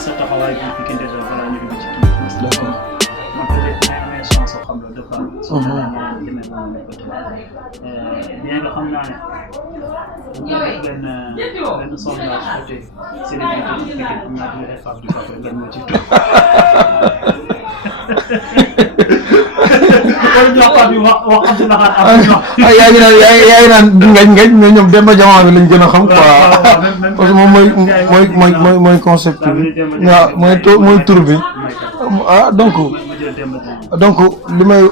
sa taxawaay bi Pikine déjà balaa ñu dugg ci kii. D'accord. man peut-être may amee chance soo xam ne dafa am. soo xam ne demee noonu lañ ko tubaab. bien que xam naa ne bu ñu def benn sondage côté célébrité bi Pikine xam naa dina def Pape Diouf après nga ñëw ci tur. yaa ngi naan ngañ mais ñoom Demba Jama bi lañ gën a xam quoi parce que moom mooy concept bi waaw mooy tur bi donc li may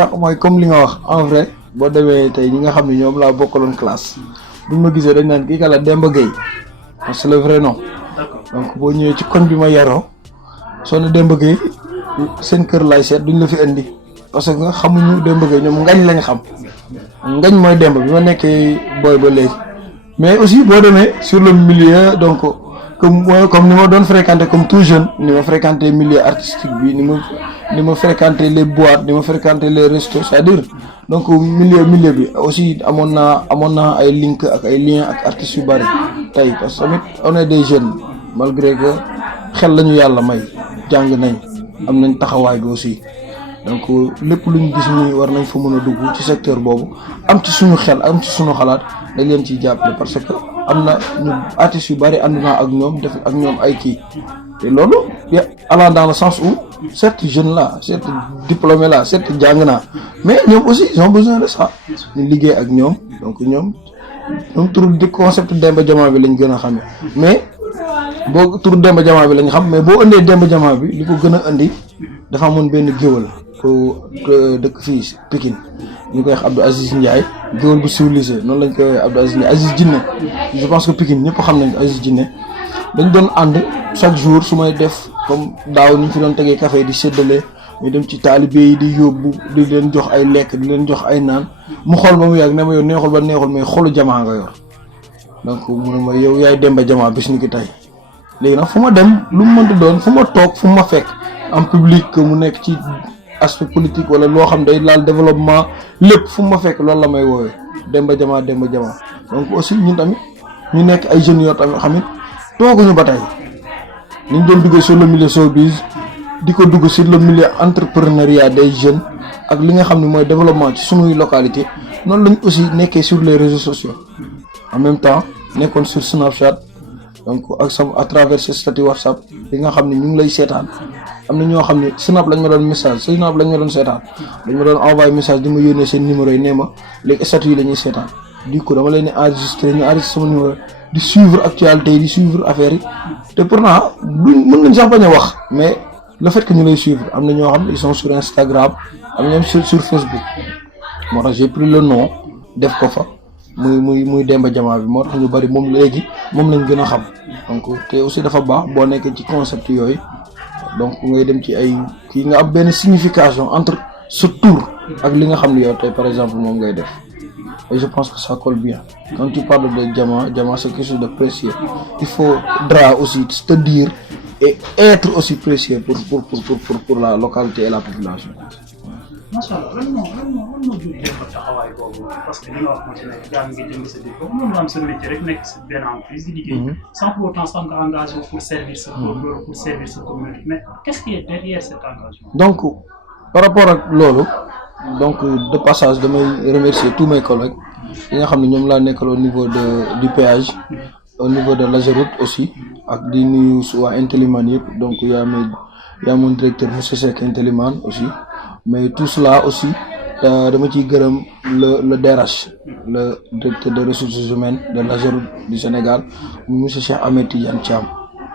wax mooy comme li nga wax en vrai boo demee tey ñi nga xam ne ñoom laa bokkaloon classe buñ ma gisee dañ naan kii kala Demba Gueye parce que le vrai nom donc boo ñëwee ci koñ bi ma yaroo soo ne Demba Gueye seen kër laay seet duñ la fi indi parce que xamuñu Demba Gueye ñoom ngañ lañ xam ngañ mooy Demba bi ma nekkee booy ba léegi mais aussi boo demee sur le milieu donc comme ni ma doon fréquenter comme tout jeune ni ma fréquenter milieu artistique bi ni ma fréquenter les boîtes ni ma fréquenter les restos c'est-à-dire donc milieu bi aussi amoon naa ay link ak ay liens ak artistes yu bari tey parce que tamit on est des jeunes malgré que xel lañu yàlla may jàng nañ am nañ taxawaay bi aussi donc lépp lu ñu gis ni war nañ fa mën a dugg ci secteur boobu am ci suñu xel am ci suñu xalaat dañ leen ciy jàppale parce que am na ñu artistes yu bari ànd naa ak ñoom def ak ñoom ay kii te loolu allant dans le sens où certes jeune là certes diplômé là certes jàng naa mais ñoom aussi ils ont besoin de ça ñu liggéey ak ñoom donc ñoom tur di concept Demba Jama bi lañ gën a xamee mais boo tur Demba Jama bi lañ xam mais boo indee Demba Jama bi li ko gën a indi dafa amoon benn géwël ko dëkk fii Pikine ñu koy wax Abdou Aziz Ndiaye géwël bu civilisé noonu lañ koy Abdou Aziz Ndiaye Aziz Jinne je pense que Pikine ñëpp xam nañ Aziz Jinne dañ doon ànd chaque jour su may def comme daaw ñu fi doon tegee café di séddale ñu dem ci taalibe yi di yóbbu di leen jox ay lekk di leen jox ay naan mu xool ba mu yàgg ne ma yow neexul ba neexul mais xolu Jama nga yor donc mu ne ma yow yaay Demba Jama bis ni ki tey léegi nag fu ma dem lu mu mënti doon fu ma toog fu ma fekk en public mu nekk ci aspect politique wala loo xam day laal développement lépp fu ma fekk loolu la may woowee Demba Jama donc aussi ñun tamit ñu nekk ay jeunes yoo tamit xamit tooguñu ba tey ñu doon dugg sur le milieu showbiz di ko dugg sur le milieu entrepreneuriat des jeunes ak li nga xam ne mooy développement ci suñuy localité noonu lañ aussi nekkee sur les réseaux sociaux en même temps nekkoon sur Snapchat donc ak à travers ce statut WhatsApp li nga xam ne ñu ngi lay seetaan am na ñoo xam ne Snap lañ ma doon message Snap lañ ma doon seetaan dañ ma doon envoyé message di ma yónnee seen numéro yi nee ma léegi statut yi la ñuy seetaan du coup dama leen di enregistré ñu enregistré sama numéro di suivre actualité yi di suivre affaire yi te pourtant duñ mën nañ sax bañ a wax mais le fait que ñu lay suivre am na ñoo xam ne ils sont sur Instagram am na ñoom sur Facebook moo tax j'ai pris le nom def ko fa muy Demba Jama bi moo tax ñu bari moom léegi moom lañ gën a xam donc te aussi dafa baax boo nekkee ci concept yooyu donc ngay dem ci ay kii nga am benn signification entre ce tour ak li nga xam ne yow tey par exemple moom ngay def et je pense que ça colle bien quand tu parles de Jama c'est quelque chose de précieux il faudra aussi te dire et être aussi précieux pour la localité et la population. macha allah lan moo jur Demba taxawaay boobu parce que li nga wax moo ci nekk yaa ngi jëm sa diplôme mën nga am sa métier rek nekk si benn entreprise di liggéey sans pour autant sax nga engagé pour servir sa pour servir sa communauté mais qu'est-ce qui est derrière cet engagement. donc par rapport ak loolu donc de passage damay remercier tous mes collègues yi nga xam ne ñoom laa nekkal au niveau du péage au niveau de l'Ageroute aussi ak di nuyu waa Intélimane yëpp donc yaa mon directeur monsieur Seck Intélimane aussi mais tout cela aussi dama ciy gërëm le DRH le directeur des ressources humaines de l'Ageroute du Sénégal monsieur Cheikh Ahmed Tidiane Thiam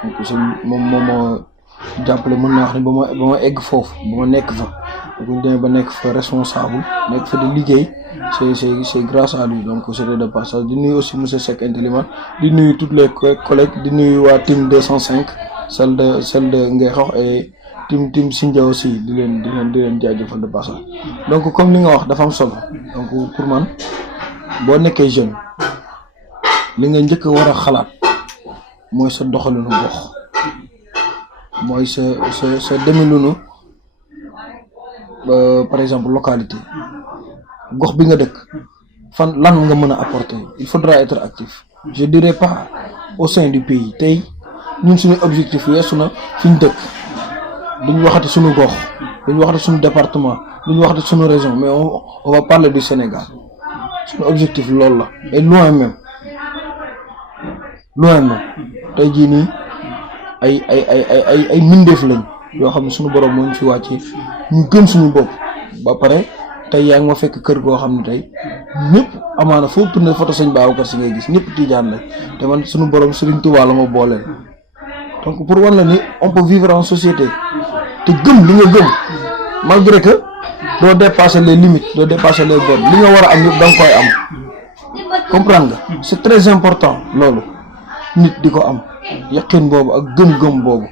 donc moom moo jàppale mën naa wax ne ba ma egg foofu ba ma nekk fa bu ñu demee ba nekk fa responsable nekk fa di liggéey c'est grâce à lui donc c'était de passage di nuyu aussi monsieur Seck Intélimane di nuyu toutes les collègues di nuyu waa team 205 celle de Ngexox et team Sindia aussi di leen jaajëfal de passage donc comme li nga wax dafa am solo donc pour man boo nekkee jeune li nga njëkk a war a xalaat mooy sa doxalinu gox mooy sa demilunu par exemple localité gox bi nga dëkk fan lan nga mën a apporter il faudra être actif je dirais pas au sein du pays tey ñun suñu objectif weesu na fi ñu dëkk duñ waxati suñu gox duñ waxati suñu département duñ waxati suñu région mais on va parler du Sénégal suñu objectif loolu la et loin même tey jii nii ay mbindeef lañ yoo xam ne suñu borom moo ñu fi wàccee ñu gëm suñu bopp ba pare tey yaa ngi ma fekk kër goo xam ne tey ñëpp amaana foo tourné photo sëñ Babacar Si ngay gis ñëpp tijaan lañ te man suñu borom Serigne Touba la ma booleel donc pour wan la ni on peut vivre en société te gëm li nga gëm malgré que doo dépasser les limites doo dépasser les bornes li nga war a am yëpp da nga koy am comprendre nga c'est très important loolu nit di ko am yaqin boobu ak gëm-gëm boobu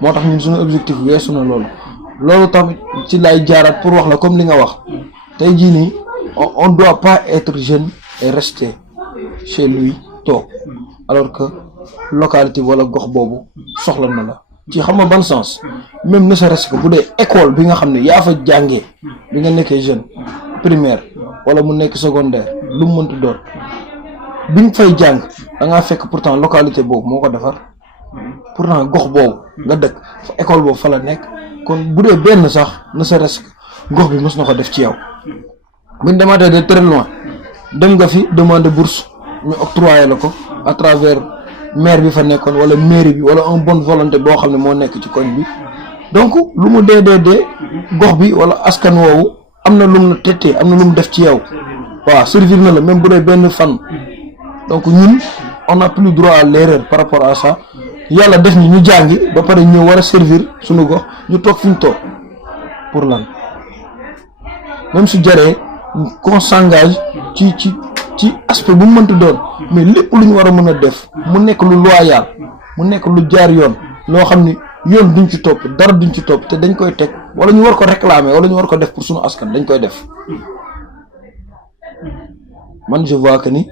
moo tax ñun suñu objectif weesu na loolu tamit ci lay jaaraat pour wax la comme li nga wax tey jii nii on doit pas être jeune et rester chez lui toog alors que localité wala gox boobu soxla na la ci xam nga ban sens même ne serait-ce que bu dee école bi nga xam ne yaa fa jàngee bi nga nekkee jeune primaire wala mu nekk secondaire lu mu mënti doon bi nga fay jàng da ngaa fekk pourtant localité boobu moo ko defar pourtant gox boobu nga dëkk fa école boobu fa la nekk kon bu dee benn sax ne serait-ce que gox bi mos na ko def ci yow buñ demaatee de très loin dem nga fi demander bourse ñu octroyer la ko à travers maire bi fa nekkoon wala mairie bi wala un bonne volonté boo xam ne moo nekk ci koñ bi donc lu mu dee gox bi wala askan woowu am na lu mu la tettee am na lu mu def ci yow waaw servir na la même bu dee benn fan donc ñun on n'a plus droit à l'erreur par rapport à ça yàlla def ñu jàngi ba pare ñëw war a servir suñu gox ñu toog fi ñu toog pour lan même su jaree qu'on s'engage ci aspect bu mu mënti doon mais lépp lu ñu war a mën a def mu nekk lu loyal mu nekk lu jaar yoon loo xam ni yoon duñ ci topp dara duñ ci topp te dañ koy teg wala ñu war ko réclamer wala ñu war ko def pour suñu askan dañ koy def man je vois que ni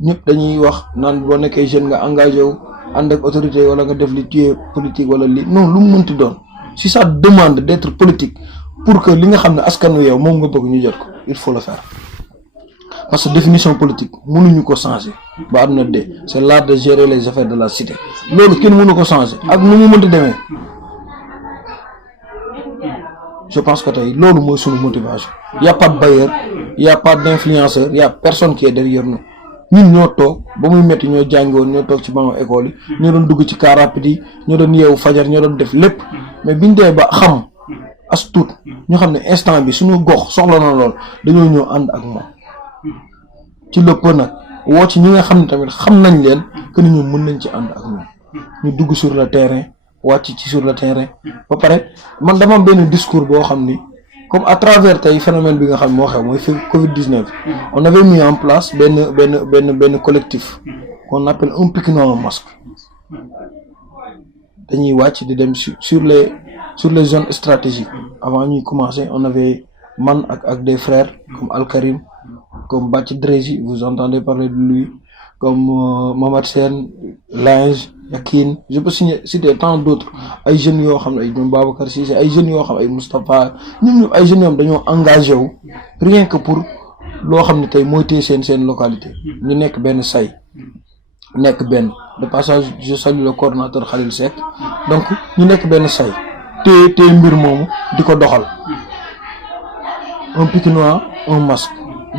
ñëpp dañuy wax naan boo nekkee jeune nga engagé wu ànd ak autorité wala nga def li tuer politique wala li non lu mu mënti doon si ça demande d'être politique pour que li nga xam ne askan wi yow moom nga bëgg ñu jot ko il faut le faire parce que définition politique mënuñu ko changer ba àdduna de c'est l'art de gérer les affaires de la cité loolu kenn mënu ko changer ak nu mu mënti demee je pense que tey loolu mooy suñu motivation y a pas de bailleur y a pas d'influenceur y a personne qui est derrière nous ñun ñoo toog ba muy métti ñoo jàngoon ñoo toog ci banc école yi ñoo doon dugg ci car rapide yi ñoo doon yeewu fajar ñoo doon def lépp mais biñ dee ba xam as tuut ñu xam ne instant bi suñu gox soxla na lool dañoo ñëw ànd ak moom ci lépp nag woo ci ñi nga xam ne tamit xam nañ leen que ni ñoom mën nañ ci ànd ak ñoom ñu dugg sur le terrain wàcc ci sur le terrain ba pare man dama am benn discours boo xam ni comme à travers tey phénomène bi nga xam moo xew mooy Covid-19 on avait mis en place benn collectif qu'on appelle un Pikinois en masque dañuy wàcc di dem sur les zones stratégiques avant ñuy commencer on avait man ak des frères comme Al-Karim comme Bathie Dréji vous entendez parler de lui comme Mamad Sène Linge Yakin je peux citer tant d'autres ay jeunes yoo xam ne ay ñoom Babacar Cissé ay jeunes yoo xam ay Moustapha ñoom ñëpp ay jeunes yoo xam dañoo engagé wu rien que pour loo xam ne tey mooy téye seen localité ñu nekk benn say nekk benn de passage je salue le coordonnateur Khalil Seck donc ñu nekk benn say téye mbir moomu di ko doxal un Pikinois un masque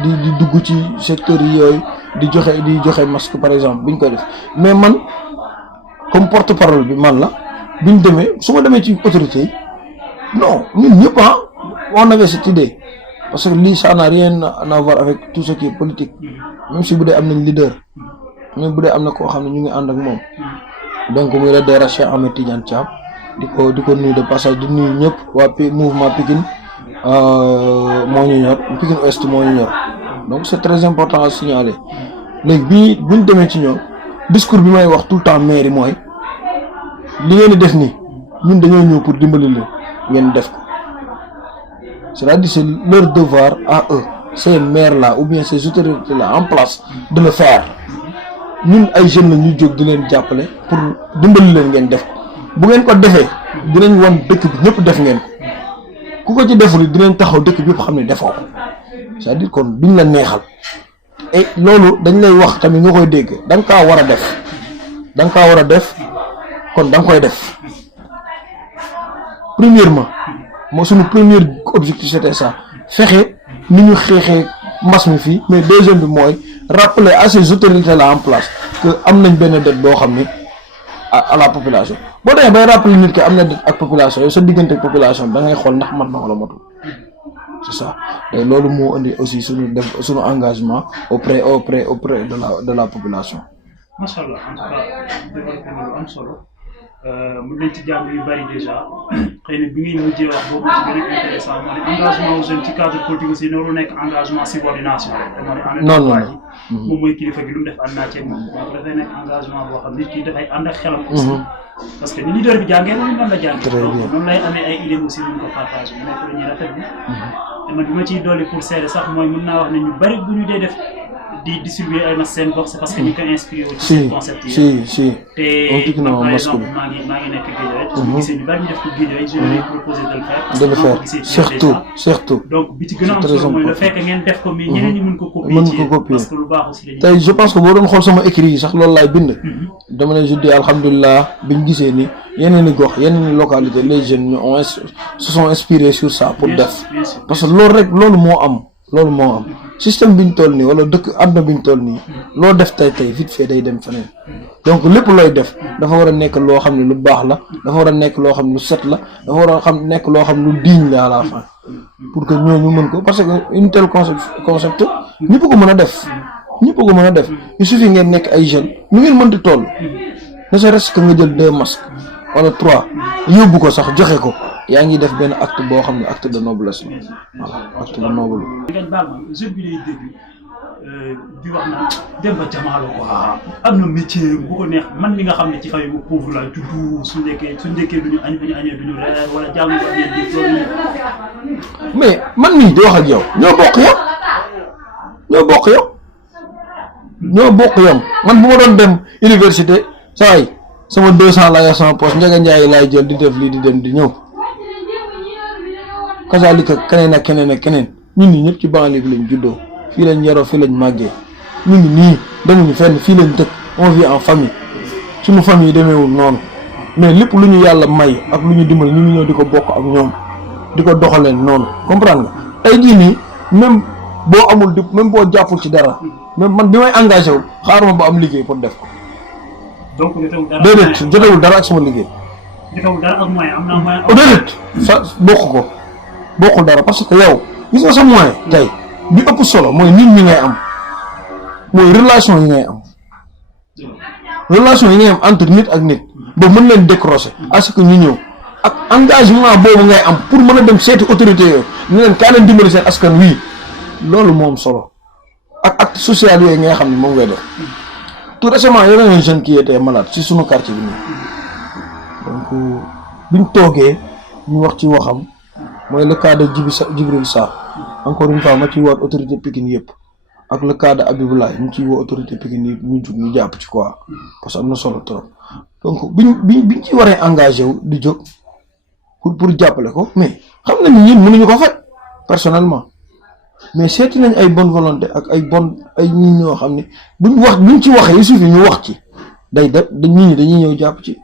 di dugg ci secteur yi yooyu di joxe masque par exemple biñ koy def mais man comme porte-parole bi man la biñ demee su ma demee ci autorité yi non ñun ñëpp on avait cette idée parce que lii ça n'a rien à voir avec tout ce qui est politique même si bu dee am nañ leader même bu dee am na koo xam ne ñu ngi ànd ak moom donc muy la DRH Cheikh Ahmed Tidiane Thiam di ko nuyu de passage di nuyu ñëpp waa mouvement Pikine moo ñu ñor Pikine Ouest moo ñu ñor donc c'est très important à signaler léegi buñ demee ci ñoom discours bi may wax tout le temps mairie mooy li ngeen di def nii ñun dañoo ñëw pour dimbali leen ngeen def ko c'est-à-dire c'est leur devoir à eux ces maires là ou bien ces autorités là en place de le faire ñun ay jeunes la ñuy jóg di leen jàppale pour dimbali leen ngeen def ko bu ngeen ko defee dinañ wan dëkk bi ñëpp def ngeen ko ku ko ci deful dinañ taxaw dëkk bi yëpp xam ne defoo ko c'est-à-dire kon duñ la neexal et loolu dañ lay wax tamit nga koy dégg da nga kaa war a def kon da nga koy def premièrement moo suñu premier objectif c'était ça fexe ni ñu xeexee mbas mi fii mais deuxième bi mooy rappeler à ces autorités là en place que am nañ benn dette boo xam ni à la population boo demee bay rappeler nit ki am na dette ak population yow sa diggante ak population da ngay xool ndax mat na wala matul c'est ça et loolu moo indi aussi suñu engagement auprès de la population. macha allah en tout cas développé na lu am solo mën nañ ci jàng yu bari déjà xëy na bi ngay mujjee wax boobu ci gën a intéressant moo ne engagement aux jeunes ci cadre politique aussi noonu nekk engagement subordination rek te moo ne non moom mooy kilifa gi lu mu def ànd naa ceeg moom donc dafay nekk engagement boo xam nit ki dafay ànd ak xelam aussi parce que ni leader bi jàngee noonu la jàngee donc noonu lay amee ay idées aussi ñu ko partagé mu nekk la ñuy rafetlu te man bi ma ciy dolli pour seede sax mooy mën naa wax ne ñu bari bu ñu dee def di distribuer ay masques seen gox c'est parce que ñu ko inspiré wu ci concept yi te man par exemple maa ngi nekk Guédiawaye su ma gisee ñu bari ñu def ko Guédiawaye je vais proposer de le faire surtout donc bi ci gën a am solo mooy le fait que ngeen def ko mais ñeneen ñi mën ko copier parce que lu baax aussi tey je pense que boo doon xool sama écrit yi sax loolu laay bind dama ne je dis alhamdulilah biñ gisee ni yeneen i gox yeneen i localité les jeunes ñu se sont inspirés sur ça pour def parce que loolu rek loolu moo am système bi ñu toll nii wala dëkk àdduna bi ñu toll nii loo def tey vite fait day dem feneen donc lépp looy def dafa war a nekk loo xam ne lu baax la dafa war a nekk loo xam ne lu set la dafa war a nekk loo xam ne lu digne la à la fin pour que ñooñu mën ko parce que une telle concept ñëpp ko mën a def il suffit ngeen nekk ay jeunes nu ngeen mënti toll ne serait-ce que nga jël 2 masques wala 3 yóbbu ko sax joxe ko yaa ngi def benn acte boo xam ne acte de noblesse la voilà acte de noble. ngeen baal ma jeune bi lay dégg di wax naan Demba Jamaalo quoi am na métier bu ko neex man mi nga xam ne ci famille bu pauvre la juddu su njëkkee duñu añ bu ñu añee duñu reer wala jàng ko ak yéen mais man mii di wax ak yow ñoo bokk yow man bu ma doon dem université saa yi sama 200 laa yor sama poche Ndiaga Ndiaye laay jël di def lii di dem di ñëw. kasaalika keneen ak keneen ñun ñi ñëpp ci banlieue bi lañ juddoo fii lañ yaroo fii lañ màggee ñu ngi nii demuñu fenn fii lañ dëkk on vit en famille suñu famille yi demeewul noonu mais lépp lu ñu yàlla may ak lu ñu dimbali ñu ngi ñëw di ko bokk ak ñoom di ko doxaleen noonu comprendre nga tey jii nii même boo amul di même boo jàppul ci dara même man bi may engagé wu xaaruma ba am liggéey pour def ko. donc déedéet jotewul dara ak sama liggéey. jotewul dara ak moyen am naa moyen. déedéet sa bokkul dara parce que yow gis nga sa moyen tey bi ëpp solo mooy nit ñi ngay am mooy relation yi ngay am entre nit ak nit ba mën leen décrocher à ce que ñu ñëw ak engagement boobu ngay am pour mën a dem seeti autorité yooyu ñu leen kaa leen dimbali seen askan wii loolu moom solo ak acte social yooyu ngay xam ne moom ngay def tout récemment y avait un jeune qui était malade ci sunu quartier bi nii donc biñ toogee ñu wax ci waxam mooy le cas de Djibril Sarr encore une fois ma ciy woo autorité Pikine yëpp ak le cas de Abiboulaye ñu ciy woo autorité Pikine yëpp ñu jug ñu jàpp ci quoi parce que am na solo trop donc biñ ci waree engagé wu di jóg pour jàppale ko mais xam nañ ni ñun mënuñu ko faj personnellement mais seeti nañ ay bonne volonté ak ay ñi ñoo xam ne buñ ci waxee il suffit ñu wax ci day def nit ñi dañuy ñëw jàpp ci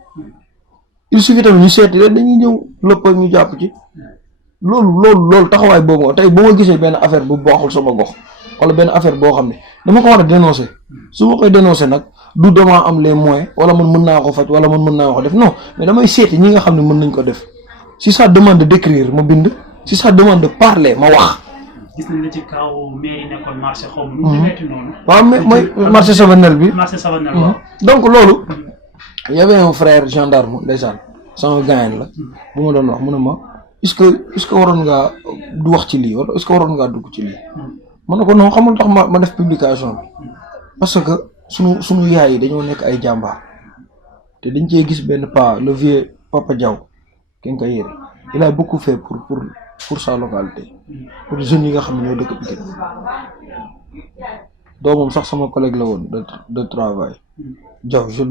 il suffit tamit ñu seeti leen dañuy ñëw lëpp ñu jàpp ci. loolu taxawaay boobu tey boo ma gisee benn affaire bu baaxul sama gox wala benn affaire boo xam ne dama ko war a dénoncer su ma koy dénoncer nag du dama am les moyens wala man mën naa ko faj wala man mën naa ko def non mais damay seeti ñi nga xam ne mën nañ ko def si ça demande d'écrire ma bind si ça demande de parler ma wax. gis nañ la ci kaw mairie nekkoon marché xaw ma nu mu demee noonu. waaw mais mooy marché Savanel bi. marché Savanel waaw. donc loolu. y avait un frère gendarme ndeysaan sama gaañ la bu ma doon wax mu ne ma. est-ce que waroon ngaa du wax ci lii wala est-ce que waroon ngaa dugg ci lii man na ko non xamul tax ma def publication bi parce que suñu yaay yi dañoo nekk ay jàmbaar te dañ cee gis benn le vieux Papa Diaw kenn ko yére il a beaucoup fait pour sa localité pour jeunes yi nga xam ne ñoo dëkk Pikine doomam sax sama collègue la woon de travail Diaw je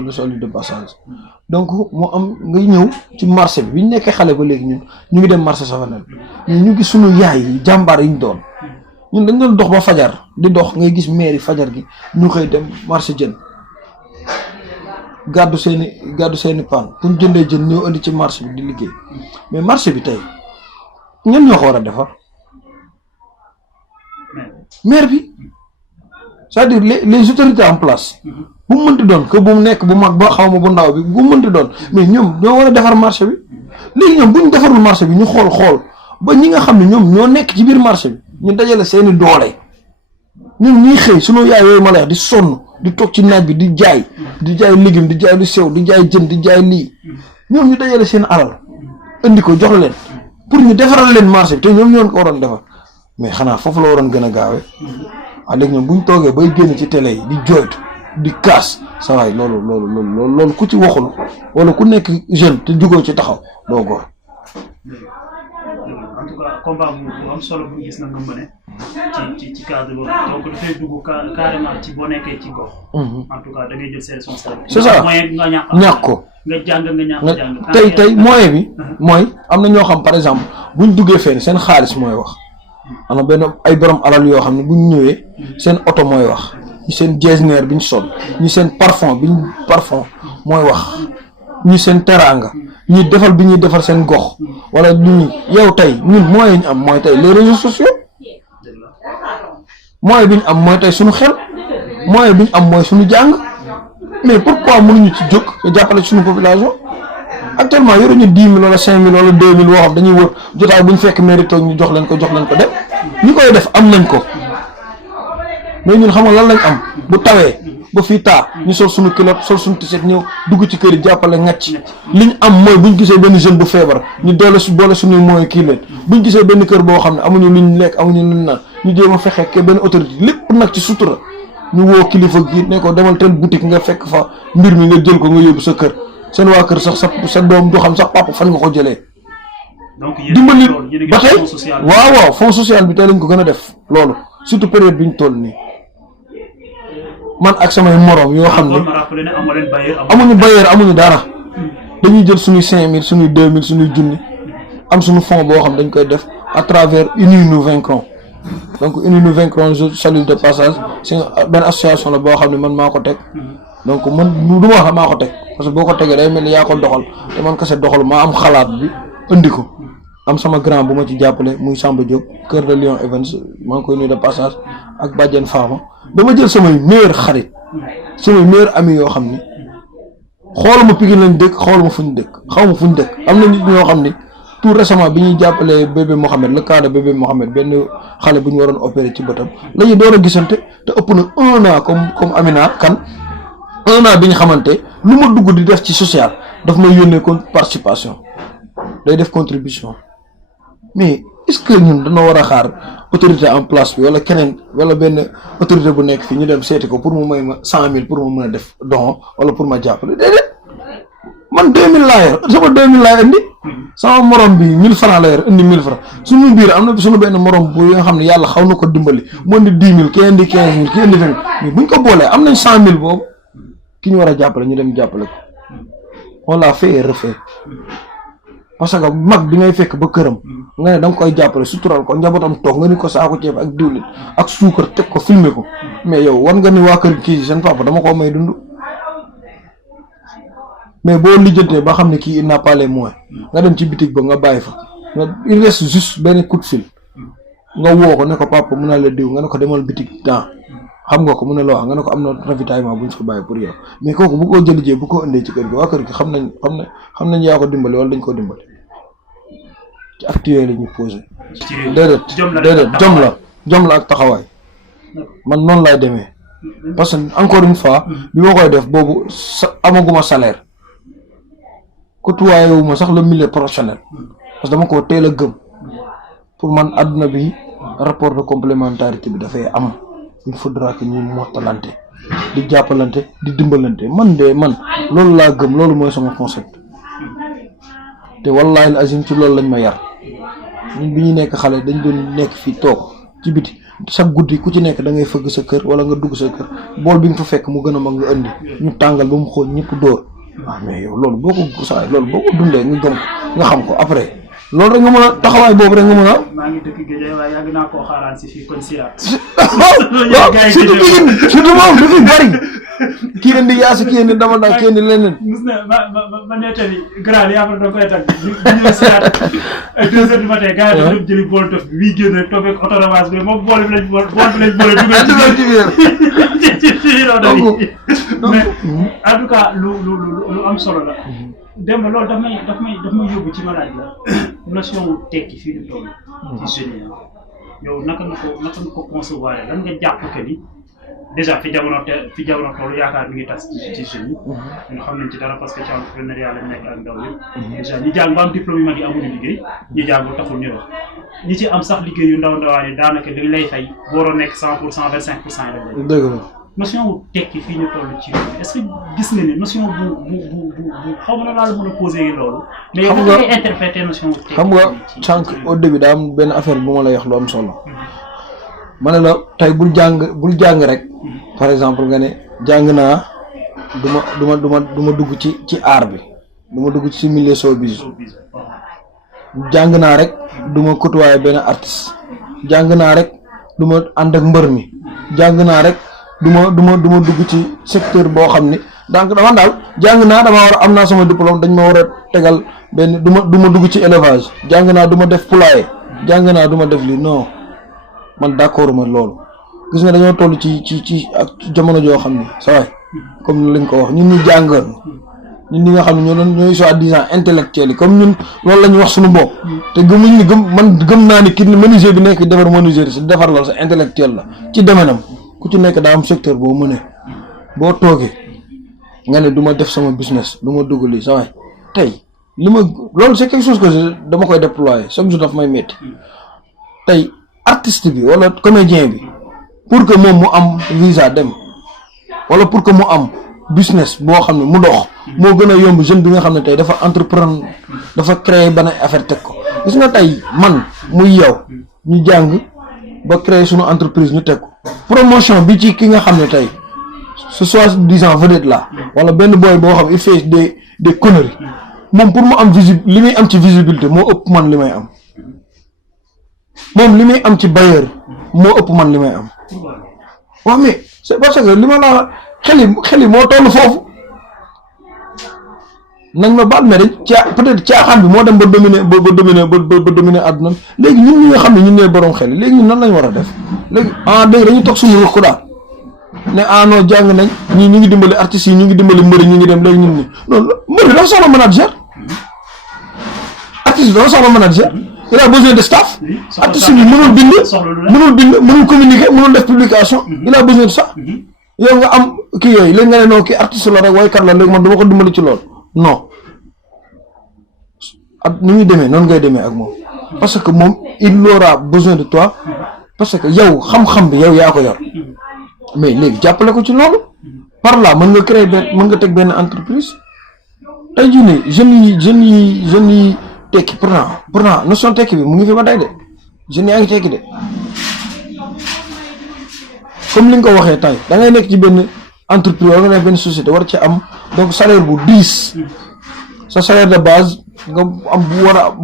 le salue de passage donc moo am ngay ñëw ci marché bi ñu nekkee xale ba léegi ñu ngi dem marché Savanel mais ñu gis suñu yaay yi jàmbaar yi ñu doon ñun dañ doon dox ba fajar di dox ngay gis mairie fajar gi ñu xëy dem marché jën gàddu seeni paan pour jëndee jën ñëw indi ci marché bi di liggéey mais marché bi tey ñan ñoo ko war a defar maire bi c'est-à-dire les autorités en place bu mu mënti doon que bu mu nekk bu mag ba xaw ma bu ndaw bi bu mu mënti doon mais ñoom ñoo war a defar marché bi léegi ñoom bu ñu defarul marché bi ñu xool ba ñi nga xam ne ñoom ñoo nekk ci biir marché bi ñu dajale seeni doole ñun ñuy xëy sunu yaay yooyu ma lay wax di sonn di toog ci naaj bi di jaay légume di jaay lu sew di jaay jën di jaay lii ñoom ñu dajale seen alal indi ko jox leen pour ñu defaral leen marché bi te ñoom ñoo ko waroon defar mais xanaa foofu la waroon gën a gaawee léegi ñoom bu ñu toogee bay génn ci télé yi di jooytu di kaas sa waay loolu ku ci waxul wala ku nekk jeune te jugoo ci taxaw doo góor. en tout cas combat bu am solo bu gis na nga mëne ci cadre boobu donc dafay dugg carrément ci boo nekkee ci gox. en tout cas da ngay jël ses responsabilités. c'est ça moyen nga ñàkk ko. nga jàng nga ñàkk jàng. tey moyen bi. mooy am na ñoo xam par exemple buñ duggee fenn seen xaalis mooy wax. am na benn ay borom alal yoo xam ne buñ ñëwee seen oto mooy wax ñi seen jesner biñ sol ñi seen parfum mooy wax ñi seen teraanga ñi defal bi ñuy defal seen gox wala ñi yow tey ñun moyen ñu am mooy tey les réseaux sociaux moyen bi ñu am mooy tey suñu xel moyen bi ñu am mooy suñu jàng mais pourquoi mënuñu ci jóg nga jàppale suñu population actuellement yoruñu 10 000 wala 5 000 wala 2 000 woo xam dañuy wër jotaay bu ñu fekk mérite ñu jox leen ko dem ñi koy def am nañ ko mais ñun xam nga lan lañ am bu tawee ba fii taa ñu sol suñu kilote sol suñu t-shirt ñëw dugg ci kër yi jàppale ngacc liñ am mooy buñ gisee benn jeune bu feebar ñu boole suñuy mooy kii leen buñ gisee benn kër boo xam ne amuñu luñ lekk amuñu luñ naan ñu jéem a fexe ke benn autorité lépp nag ci sutura ñu woo kilifa gi ne ko demal tel boutique nga fekk fa mbir mi nga jël ko nga yóbbu sa kër seen waa kër sax sa doom du xam sax papa fan nga ko jëlee. donc dimbali ba tey waaw fonds social bi tey lañ ko gën a def loolu surtout période bi ñu toll nii man ak samay morom yoo xam ne amuñu bailleur amuñu dara dañuy jël suñuy 5000 suñuy 2000 suñuy junni am suñu fonds boo xam dañ koy def à travers Unis Nous Vaincrons donc Unis Nous Vaincrons je salue de passage c'est benn association la boo xam ne man maa ko teg donc man du ma wax maa ko teg parce que boo ko tegee day mel ni yaa ko doxal te man kese doxal maa am xalaat bi indi ko am sama grand bu ma ci jàppale muy Samba Diop Cœur de Lion Events maa ngi koy nuyu de passage ak Badiane Fama dama jël samay meilleur xarit samay meilleur ami yoo xam ni xooluma Pikine lañ dëkk xooluma fuñ dëkk xawma fuñ dëkk am na nit ñoo xam ni tout récemment bi ñuy jàppale bébé Mohamed le cas de bébé Mohamed benn xale bu ñu waroon opérer ci bëtam la ñu door a gisante te ëpp na 1 an comme Amina Kane 1 an bi ñu xamante lu ma dugg di def ci social daf may yónnee kon participation day def contribution mais est-ce que ñun dañoo war a xaar autorité en place bi wala keneen wala benn autorité bu nekk fii ñu dem seeti ko pour mu may ma 100 000 pour mu mën a def don wala pour ma jàppale déedéet man 2000 laa yor sama 2000 laa indi sama morom bi 1000 francs la yor indi 1000 francs suñu biir am na suñu benn morom bu nga xam ne yàlla xaw na ko dimbali mu indi 10 000 kii indi 15 000 kii indi 20 000 mais buñ ko boolee am nañ 100 000 boobu ki ñu war a jàppale ñu dem jàppale ko on l'a fait et refait parce que mag bi ngay fekk ba këram nga ne da nga koy jàppale sutural ko njabootam toog nga ni ko saako ceeb ak diwlin ak suukar teg ko filmer ko mais yow war nga ni waa kër kii seen papa dama koo may dund mais boo lijjantee ba xam ne kii il n'a pas les moyens nga dem ci bitig ba nga bàyyi fa nga il reste juste benn coup de fil nga woo ko ne ko papa mun naa la diw nga ne ko demal bitig temps xam nga ko mun na la wax nga ne ko am na ravitaillement bu ñu fa bàyyi pour yow mais kooku bu ko jëlijee bu ko indee ci kër gi waa kër gi xam nañ yaa ko dimbali wala dañ ko dimbali ci acte yooyu la ñuy posé. déedéet jom la ak taxawaay man noonu laay demee parce que encore une fois bi ma koy def boobu amaguma salaire côtoyé wu ma sax le milieu professionnel parce que dama ko teel a gëm pour man àdduna bi rapport de complémentarité bi dafay am il faudra que ñuy mottalante di jàppalante di dimbalante man loolu laa gëm loolu mooy sama concept te wallahi azim ci loolu lañ ma yar ñun bi ñu nekk xale dañ doon nekk fii toog ci biti chaque guddi ku ci nekk da ngay fëgg sa kër wala nga dugg sa kër bool bi nga fa fekk mu gën a mag nga indi ñu tàngal ba mu xool ñëpp dóor mais yow loolu boo ko dundee nga gëm nga xam ko après loolu rek nga mën a taxawaay boobu rek nga mën a. maa ngi dëkk Guédiawaye waaye yàgg naa koo xaaraan si fii kon siyaat. waaw surtout moom dafa bari kii indi yaasi kii indi dama daa kii indi leneen. mus na ma nettali grand yi après da koy tag ñu ñëw siyaat ay 2 heures du matin gars yi dañu jëli bool tof bi bii génn rek toog ak autoravage bi moom bool bi lañ boole dugal ci biir mais en tout cas lu am solo la dem loolu daf may yóbbu ci malaaj la notion wu tekki fii ñu toll ci jeunes yi yow naka nga ko concevoir lan nga jàpp que ni déjà fi jamono toll yaakaar mi ngi tas ci jeunes yi ñu xam nañ ci dara parce que ci entrepreneuriat lañ nekk ak ndaw yëpp déjà ñi jàng ba am diplôme yu mag yi amuñu liggéey ñi jàngul taxul ñu wax ñi ci am sax liggéey yu ndawaan yi daanaka dañ lay fay booroo nekk 100% 25% yi lañ lay dëgg la notion wu tekki fii ñu toll ci est-ce que gis nga ne notion bu xaw ma la mën a poser loolu. mais yow da ngay interpréter notion wu tekki. xam nga sànq au début daa am benn affaire bu ma la wax lu am solo. ma ne la tey bul jàng rek. par exemple nga ne jàng naa du ma dugg ci art bi du ma dugg ci milieu showbiz. jàng naa rek du ma côtoyer benn artiste. jàng naa rek du ma ànd ak mbër mi. jàng naa rek. du ma dugg ci secteur boo xam ni donc dama daal jàng naa dama war a am naa sama diplôme dañ ma war a tegal benn du ma dugg ci élevage jàng naa du ma def poulailler jàng naa du ma def lii non man d'accord ma loolu gis nga dañoo toll ci ak jamono joo xam ni sa waay comme ni lañ ko wax ñun ñi jàngoon ñun ñi nga xam ne ñooy soi-disant intellectuels yi comme ñun loolu la ñu wax suñu bopp te gëmuñ ni gëm naa ni kii menuisier bi nekk defar menuisier si defar la sa intellectuel la ci domaine am ku ci nekk daa am secteur boo mënee boo toogee nga ne du ma def sama business du ma dugg lii sa waay tey loolu c'est quelque chose que dama koy déployer chaque jour daf may métti tey artiste bi wala comédien bi pour que moom mu am visa dem wala pour que mu am business boo xam ne mu dox moo gën a yomb jeune bi nga xam ne tey dafa entreprendre dafa créer benn affaire teg ko gis nga tey man muy yow ñu jàng ba créer suñu entreprise ñu teg ko promotion bi ci ki nga xam ne tey ce soit disant vedette là wala benn boy boo xam il fait des conneries moom pour mu am li muy am ci visibilité moo ëpp man li may am moom li muy am ci bailleur moo ëpp man li may am waaw mais c'est parce que li ma la xel yi moo toll foofu nañ ma baal mais dañ peut-être caaxaan bi moo dem ba dominer àdduna léegi ñun ñi nga xam ne ñun ñooy borom xel léegi ñun nan lañ war a def léegi dégg dañuy toog suñu wax ko daal ne non jàng nañ ñii ñu ngi dimbali artistes yi ñu ngi dimbali mbëri ñu ngi dem léegi ñun ñi loolu mbëri dafa soxla manager artiste dafa soxla manager il a besoin de staff artiste bi mënul bind mënul communiquer mënul def publication il a besoin de ça yow nga am kii yooyu léegi nga ne non kii artiste la rek waykat la léegi man dama ko dimbali ci loolu non ak ni muy demee noonu ngay demee ak moom parce que moom il aura besoin de toi parce que yow xam-xam bi yow yaa ko yor mais léegi jàppale ko ci loolu par là mën nga créer mën nga teg benn entreprise tey jii nii jeunes yi tekki pourtant notion tekki bi mu ngi fi ba tey de jeunes yaa ngi tekki de comme li nga ko waxee tey da ngay nekk ci benn entreprise wala nga nekk benn société war ci am donc salaire bu 10 sa salaire de base nga am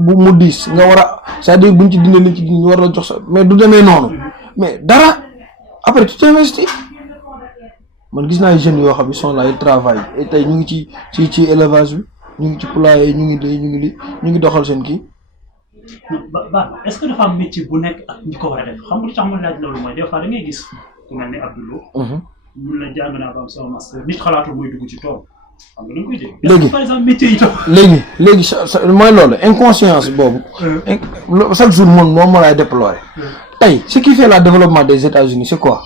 bu mu 10 nga war a c'est-à-dire buñ ci dindee liñ ci dindi war la jox sa mais du demee noonu mais dara après tu t'investis man gis naa ay jeunes yoo xam ne sont là ils travaillent et tey ñu ngi ci élevage bi ñu ngi ci poulailler ñu ngi doxal seen kii. est-ce que dafa am métier bu nekk ak ñi ko war a def xam nga lu tax ma laaj loolu mooy des fois da ngay gis ku mel ni Abdoulou. mun la jàng naa ba am sama master nit xalaatul muy dugg ci tool xam nga da nga koy dégg. léegi par exemple métier yi tam. léegi mooy loolu inconscience boobu. chaque jour moom moo lay déplorer. tey ce qui fait le développement des États-Unis c'est quoi?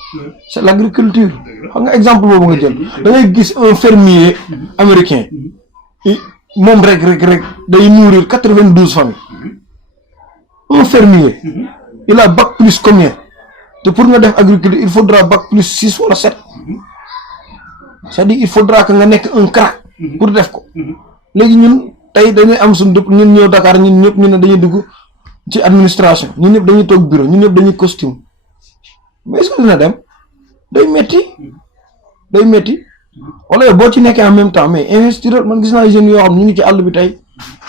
C'est l'agriculture. xam nga exemple boobu nga jël da ngay gis un fermier américain moom rek day nourrir 92 familles. Un fermier il a bac plus combien? te pour nga def agriculture il faudra bac plus 6 wala 7. c'est-à-dire il faudra que nga nekk un crack pour def ko. léegi ñun tey dañuy am suñu dëpp ñun ñëw Dakar ñun ñëpp ñu ne dañuy dugg ci administration ñun ñëpp dañuy toog bureau ñun ñëpp dañuy costume mais est-ce que dina dem day metti wala yow boo ci nekkee en même temps mais investir man gis naa jeunes yoo xam ñu ngi ci àll bi tey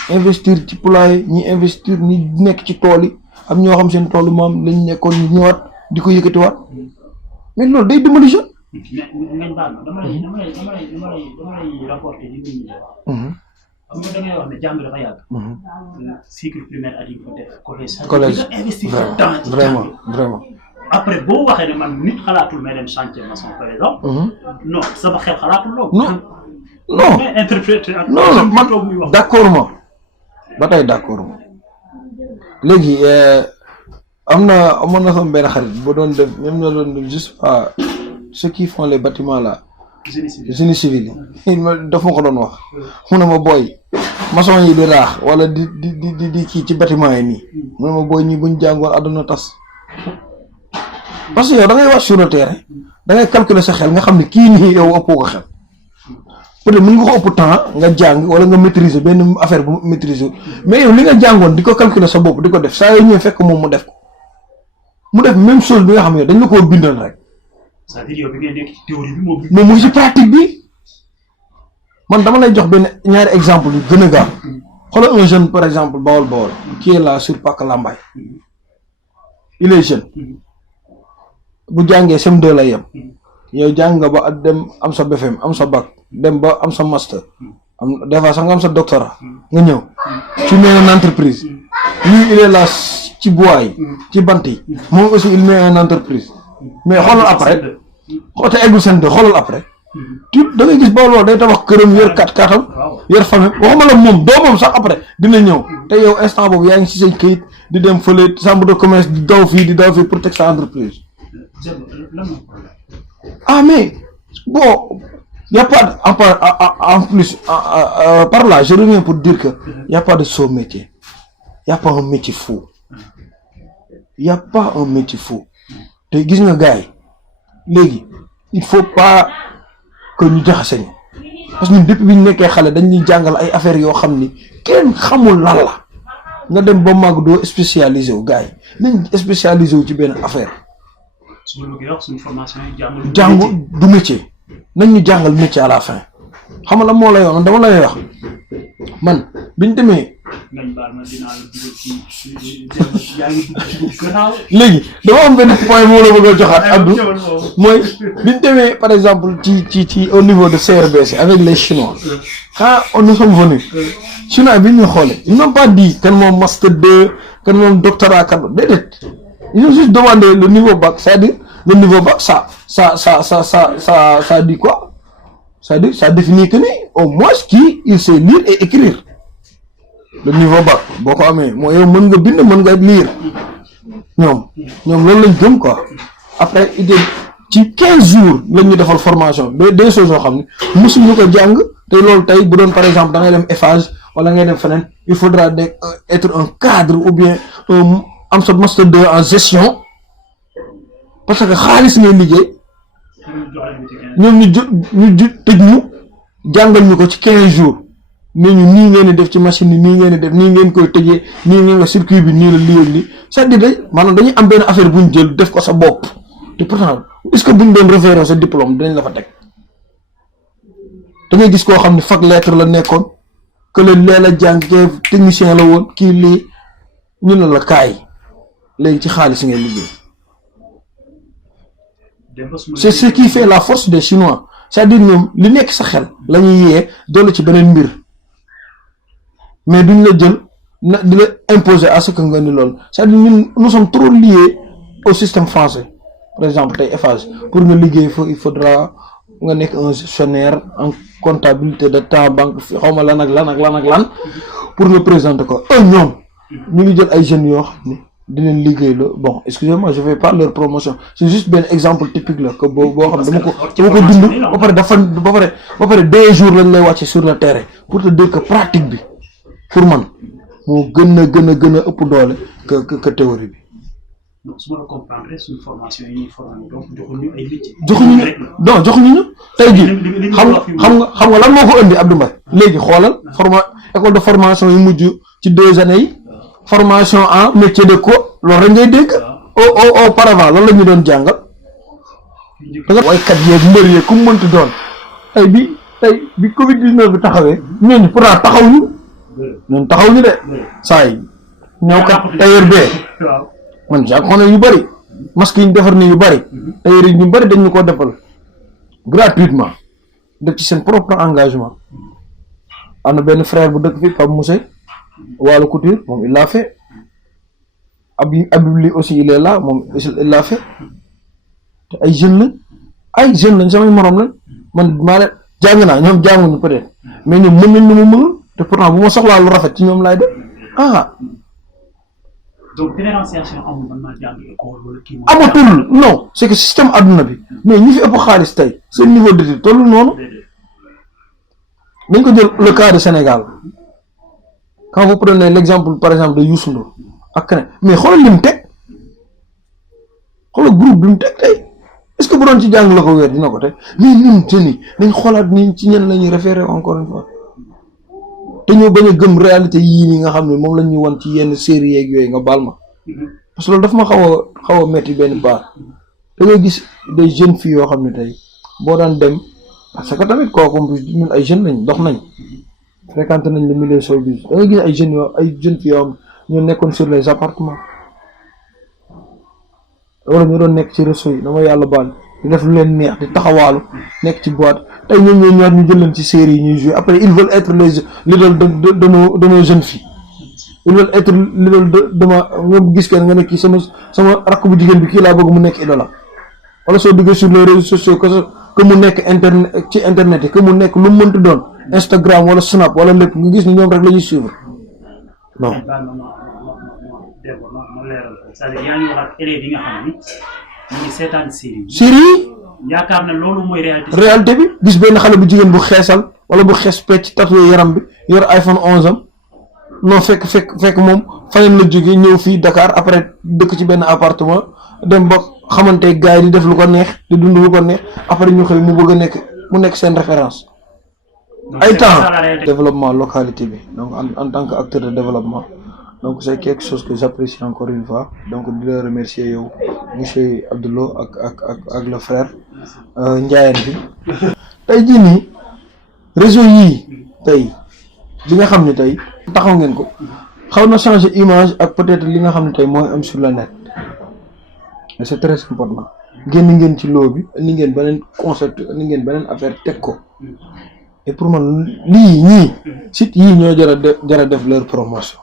investir ci poulailler ñi investir ñi nekk ci tool yi am ñoo xam seen toolu maam lañ nekkoon ñu ñëwaat di ko yëkkatiwaat mais loolu day dimbali jeune ngañ baal ma dama lay rapporter li nit ñi di wax. xam nga da ngay wax ne jàng dafa yàgg. cycle primaire at yi fa def collège. nga investir temps vraiment. après boo waxee ne man nit xalaatul may dem chantier maçon par exemple. non sama xel xalaatul loolu. non mais interpréter ak. non man d'accord ma ba tey d'accord ma léegi amoon na sama benn xarit bu doon def ñoom ñoo doon def juste pas ceux qui font les bâtiments là. génie civil yi daf ma ko doon wax mu ne ma booy maçon yi di raax wala di kii ci bâtiment yi nii mu ne ma booy ñi buñ jàngoon àdduna tas parce que yow da ngay wàcc sur le terrain da ngay calculer sa xel nga xam ne kii nii yow ëppoo ko xel peut-être mën nga ko ëpp temps nga jàng wala nga maîtriser benn affaire bu maîtriser mais yow li nga jàngoon di ko calculer sa bopp di ko def saa yoo ñëwee fekk moom mu def ko mu def même chose bi nga xam ne dañ la koo bindal rek. c'est-à-dire yow bi ngeen nekk ci théorie bi moom mu ngi ci pratique bi man dama lay jox benn ñaari exemple yu gën a gaaw xoolal un jeune par exemple Bawol qui est là sur Pàcc Lambaye il est jeune bu jàngee CM2 lay yem yow jàng nga ba dem am sa BFM am sa bac dem ba am sa master am des fois sax nga am sa doctorat nga ñëw tu mets une entreprise lui il est là ci bois yi ci bant yi moom aussi il met une entreprise mais xoolal après xoote eggul seen de xoolal après da ngay gis Bawol day tabax këram yor katam yor famille waxuma la moom doomam sax après dina ñëw te yow instant boobu yaa ngi ci say këyit di dem fële chambre de commerce di daw fii pour teg sa entreprise. Ah mais bon y a pas en plus par là je reviens pour dire que y a pas de sot métier y a pas un métier fou y a pas un métier fou te gis nga gars yi léegi il faut pas que ñu jaxase ñu parce que ñun depuis bi ñu nekkee xale dañ ñuy jàngal ay affaires yoo xam ni kenn xamul lan la nga dem ba màgg doo spécialisé wu gars yi nañ spécialisé wu ci benn affaire. su ma wax suñu formation yi jàngu du métier nañ ñu jàngal métier à la fin xam nga la moo lay wax dama lay wax man biñ demee. léegi dama am benn point moo la bëgg a joxaat Abdou mooy biñ demee par exemple ci au niveau de CRBC avec les Chinois quand nous sommes venus Chinois bi ñu xoolee ils n'ont pas dit kan moom master 2 kan moom doctorat kan déedéet ils ont juste demandé le niveau bac c'est-à-dire le niveau bac ça dit quoi c'est-à-dire ça définit que ni au moins kii il sait lire et écrire le niveau bac boo ko amee mooy yow mën nga bind mën nga lire ñoom loolu lañ gëm quoi après idée ci 15 jours lañ ñu defal formation des choses yoo xam ne mosuñu ko jàng te loolu tey bu doon par exemple da ngay dem Eiffage wala ngay dem feneen il faudra être un cadre ou bien am sa master 2 en gestion parce que xaalis ngay liggéey ñoom ñu tëj ñu jàngal ñu ko ci 15 jours mais ñu nii ngeen di def ci machine yi nii ngeen di def nii ngeen koy tëjee nii ngeen nga circuit bi nii la lii ak lii c'est-à-dire maanaam dañuy am benn affaire bu ñu jël def ko sa bopp te pourtant est-ce que bu ñu doon référence sa diplôme dinañ la fa teg da ngay gis koo xam ne fac lettre la nekkoon que le lee la jàng technicien la woon kii lii ñu ne la kaay léegi ci xaalis ngay liggéey. C'est ce qui fait la force des Chinois c'est-à-dire ñoom li nekk sa xel la ñuy yee doole ci beneen mbir mais duñ la jël di la imposer à ce que nga ni loolu c'est-à-dire ñun nous sommes trop liés au système français par exemple tey Eiffage pour nga liggéey fa il faudra nga nekk un gestionnaire en comptabilité de temps banque fi xaw ma lan ak lan pour nga présenter ko ñoom ñu ngi jël ay jeunes yoo xam ne di leen liggéey la bon excusez-moi je vais pas leur promotion c'est juste benn exemple typique la que boo xam dama ko dund ba pare 2 jours lañ lay wàcce sur le terrain pour te dire que pratique bi pour man moo gën a ëpp doole que théorie bi. donc su ma la comprendre suñu formation yi ñuy formé donc joxuñu ay métiers. joxuñu ñu tey jii xam nga lan moo ko indi Abdou Mbaye léegi xoolal école de formation yu mujj ci 2 années yi. formation en métier de co loolu rek ngay dégg auparavant loolu la ñu doon jàngal waykat yeeg mbër yeeg ku mu mënti doon tey bi Covid 19 bi taxawee ñooñu pourtant taxaw ñu de saa yi ñëw kat tailleur bee man jàpp xam ne yu bëri masque yi ñu defar ni yu bëri tailleur yi ñu bëri dañ ñu koo defal gratuitement def ci seen propre engagement am na benn frère bu dëkk fi Pape Moussé Walo Couture moom il l'a fait Habib Ly aussi il est là moom il l'a fait te ay jeunes lañ samay morom lañ man maa leen jàng naa ñoom jànguñu peut-être mais ñoom mën nañ lu mu mënul te pourtant bu ma soxlaa lu rafet ci ñoom laay def donc différenciation amul man maa jàng école wala kii amatul non c'est que système adduna bi mais ñi fi ëpp xaalis tey seen niveau d'étude tollu noonu dañ ko jël le cas de Sénégal quand vous prenez l'exemple par exemple de Youssou Ndour ak keneen mais xoolal lim teg xoolal groupe bi mu teg tey est-ce que bu doon ci jàng la ko weer dina ko teg mais ñun jeunes yi nañ xoolaat ni ci ñen la ñuy référer encore une fois te ñoo bañ a gëm réalité yii nii nga xam ne moom la ñuy wan ci yenn série yeeg yooyu nga baal ma parce que loolu daf ma xaw a metti benn baar da ngay gis des jeunes filles yoo xam ne tey boo daan dem parce que tamit kooku ñun ay jeunes lañ dox nañ fréquenté nañ le milieu showbiz da ngay gis ay jeunes filles yoo xam ñoo nekkoon sur les appartements wala ñu doon nekk ci réseau yi dama yàlla baal di def lu leen neex di taxawaalu nekk ci boîte tey ñoom ñoo ñëwaat ñu jël leen ci série yi ñuy jouer après ils veulent être les l'idoles de nos jeunes filles ils veulent être l'idole de ma nga gis kenn nga ne kii sama rakk bu jigéen bi kii laa bëgg mu nekk idola wala soo duggee sur les réseaux sociaux que mu nekk internet yi que mu nekk lu mu mënti doon Instagram wala Snap wala lépp nga gis ni ñoom rek la ñuy suivre non. c'est-à-dire yaa ngi wax ak élèves yi nga xam ni ñu ngi seetaan série yaakaar na loolu mooy réalité bi gis benn xale bu jigéen bu xeesal wala bu xees pecc tatoué yaram bi yor iPhone 11 am non fekk moom faneen la jógee ñëw fii Dakar après dëkk ci benn appartement dem ba xamante gars yi di def lu ko neex di dund lu ko neex après ñu xëy mu bëgg a mu nekk seen référence ay temps développement localité bi donc en tant que acteur de développement donc c'est quelque chose que j'apprécie encore une fois donc di la remercier yow monsieur Abdoulo ak le frère Ndiayène bi tey jii nii réseau yii tey li nga xam ne tey taxaw ngeen ko xaw na changer image ak peut-être li nga xam ne tey mooy am sur le net mais c'est très important génn ngeen ci loo bi indi ngeen beneen concept indi ngeen beneen affaire teg ko et pour man lii ñii site yii ñoo jara def leur promotion